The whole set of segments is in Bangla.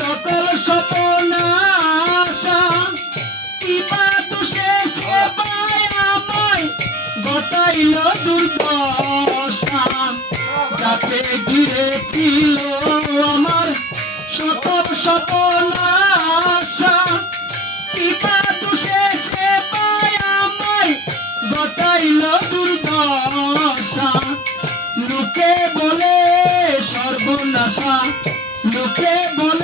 সকল স্বপ্ন আশা কিবা তো শেষে পায় আমায় গতাইল দুর্দশা। যাকে ঘিরে ছিল আমার সকল স্বপ্ন আশা কিবা তো শেষে পায় আমায় গতাইল দুর্দশা। লোকে বলে সর্বনাশা, লোকে বলে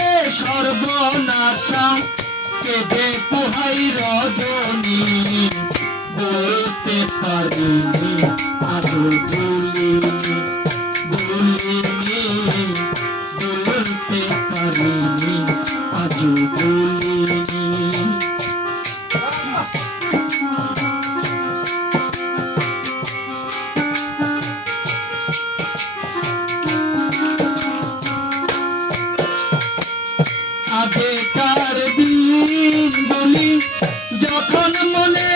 বলতে পারিনি আদৌ বলিনি বলিনি বলতে পারিনি আদৌ বলিনি আগেকার দিনগুলি যখন মনে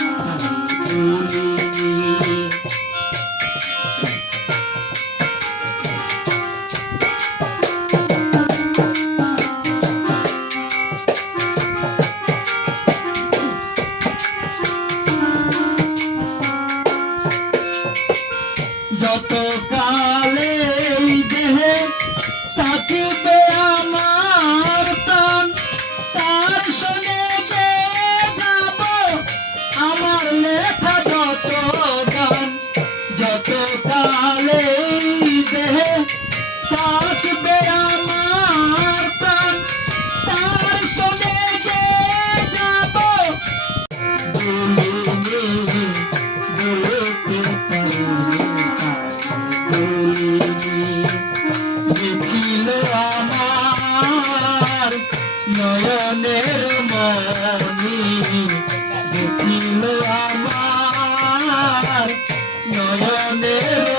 নয়নের মনি দেখিল আমার নয়নের